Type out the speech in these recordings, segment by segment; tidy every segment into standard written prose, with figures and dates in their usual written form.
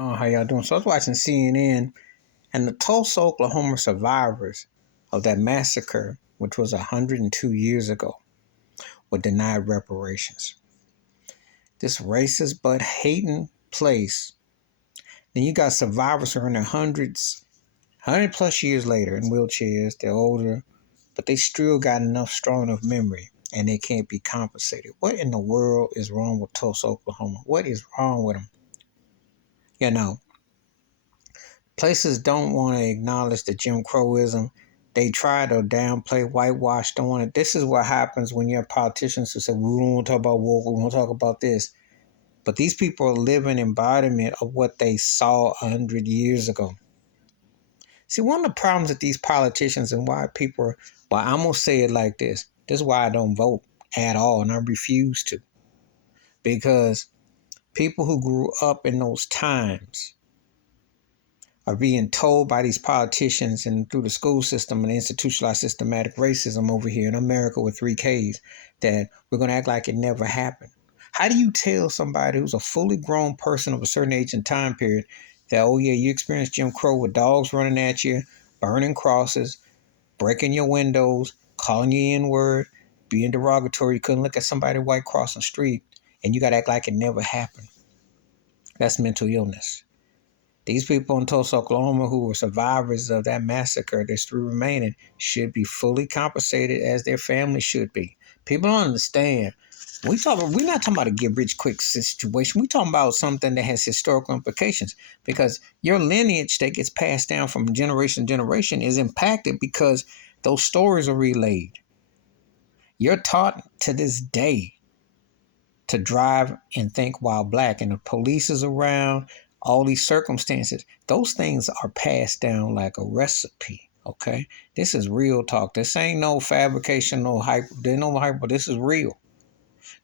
Oh, how y'all doing? So I was watching CNN, and the Tulsa, Oklahoma survivors of that massacre, which was 102 years ago, were denied reparations. This racist but hating place. Then you got survivors who are in their hundreds, 100 plus years later in wheelchairs. They're older, but they still got enough strong enough memory, and they can't be compensated. What in the world is wrong with Tulsa, Oklahoma? What is wrong with them? You know, places don't want to acknowledge the Jim Crowism. They try to downplay, whitewash, don't want to. This is what happens when you have politicians who say, we don't want to talk about war, we want to talk about this. But these people are living embodiment of what they saw 100 years ago. See, one of the problems with these politicians and why people are, well, I'm going to say it like this. This is why I don't vote at all, and I refuse to. Because people who grew up in those times are being told by these politicians and through the school system and institutionalized systematic racism over here in America with 3Ks that we're going to act like it never happened. How do you tell somebody who's a fully grown person of a certain age and time period that, oh yeah, you experienced Jim Crow with dogs running at you, burning crosses, breaking your windows, calling you N-word, being derogatory, you couldn't look at somebody white crossing the street, and you got to act like it never happened? That's mental illness. These people in Tulsa, Oklahoma, who were survivors of that massacre, there's three remaining, should be fully compensated as their family should be. People don't understand. We're not talking about a get rich quick situation. We're talking about something that has historical implications, because your lineage that gets passed down from generation to generation is impacted because those stories are relayed. You're taught to this day to drive and think while black, and the police is around, all these circumstances, those things are passed down like a recipe. Okay, this is real talk. This ain't no fabrication, no hype. There's no hype, but this is real.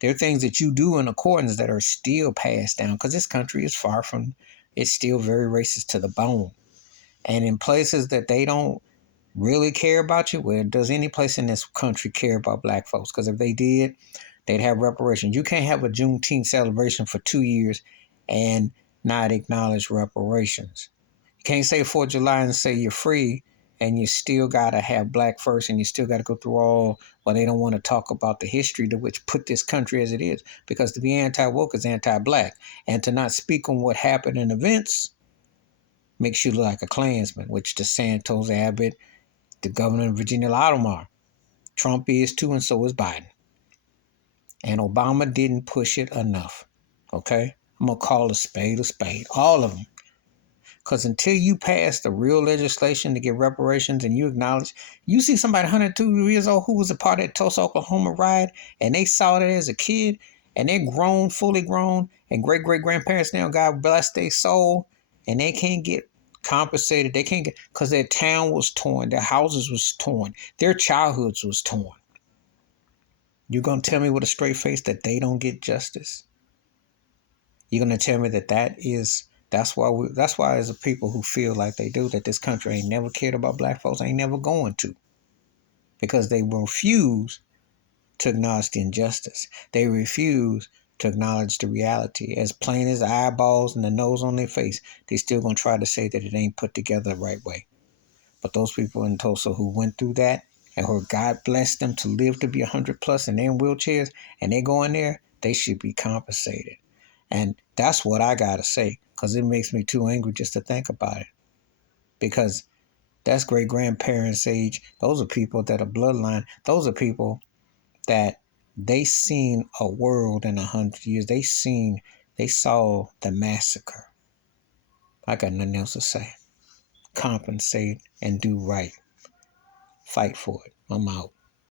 There are things that you do in accordance that are still passed down, because this country is far from, it's still very racist to the bone. And in places that they don't really care about you, where does any place in this country care about black folks? Because if they did, they'd have reparations. You can't have a Juneteenth celebration for 2 years and not acknowledge reparations. You can't say 4th of July and say you're free, and you still got to have black first, and you still got to go through all, well, they don't want to talk about the history to which put this country as it is. Because to be anti-woke is anti-black. And to not speak on what happened in events makes you look like a Klansman, which DeSantis, Abbott, the governor of Virginia Lattimore, Trump is too, and so is Biden. And Obama didn't push it enough. Okay? I'm going to call a spade, all of them. Because until you pass the real legislation to get reparations and you acknowledge, you see somebody 102 years old who was a part of that Tulsa, Oklahoma riot, and they saw that as a kid, and they're grown, fully grown, and great-great-grandparents now, God bless their soul, and they can't get compensated. They can't get, because their town was torn, their houses was torn, their childhoods was torn. You're going to tell me with a straight face that they don't get justice? You're going to tell me that that's why as a people who feel like they do, that this country ain't never cared about black folks, ain't never going to. Because they refuse to acknowledge the injustice. They refuse to acknowledge the reality. As plain as the eyeballs and the nose on their face, they still going to try to say that it ain't put together the right way. But those people in Tulsa who went through that, and who God blessed them to live to be 100 plus, and they're in wheelchairs, and they go in there, they should be compensated. And that's what I got to say, because it makes me too angry just to think about it. Because that's great-grandparents' age. Those are people that are bloodline. Those are people that they seen a world in 100 years. They saw the massacre. I got nothing else to say. Compensate and do right. Fight for it. I'm out.